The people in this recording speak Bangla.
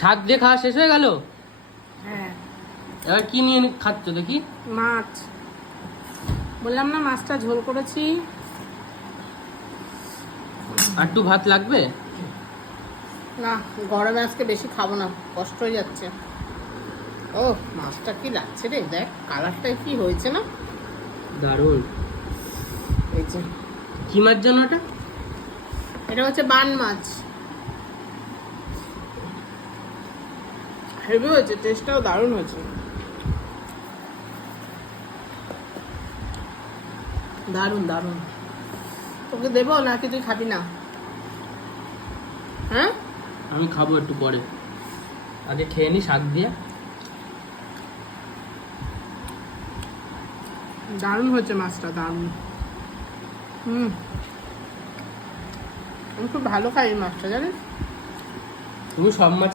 শাক দিয়ে খাওয়া শেষ হয়ে গেল? হ্যাঁ। এবার কি নিয়ে খাচ্ছ দেখি? মাছ, বললাম না মাছটা ঝোল করেছি। আর একটু ভাত লাগবে? না, গরমে আজকে বেশি খাবো না, কষ্ট হয়ে যাচ্ছে। ও মাছটা কি লাগছে রে, দেখ কালারটা কি হয়েছে না, দারুণ। এই যে কি মাছ জানো এটা? এটা হচ্ছে বান মাছ। হেভি হয়েছে, টেস্টটাও দারুণ হয়েছে, দারুণ দারুণ। তোকে দেবো নাকি তুই খাবি না? হ্যাঁ, আমি খাবো একটু পরে, আগে খেয়ে নি শাক দিয়ে। দারুণ হয়েছে মাছটা, দারুণ। আমি খুব ভালো খাই এই মাছটা, জানিস। তুমি সব মাছ